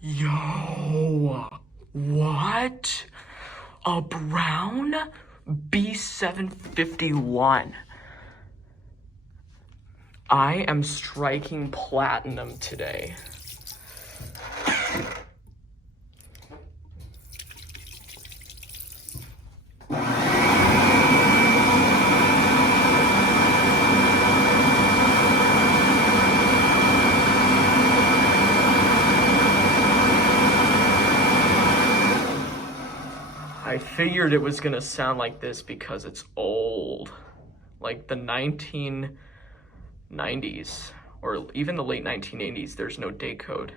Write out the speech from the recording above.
Yo, what? A brown B-751. I am striking platinum today. I figured it was gonna sound like this because it's old, like the 1990s or even the late 1980s. There's no date code.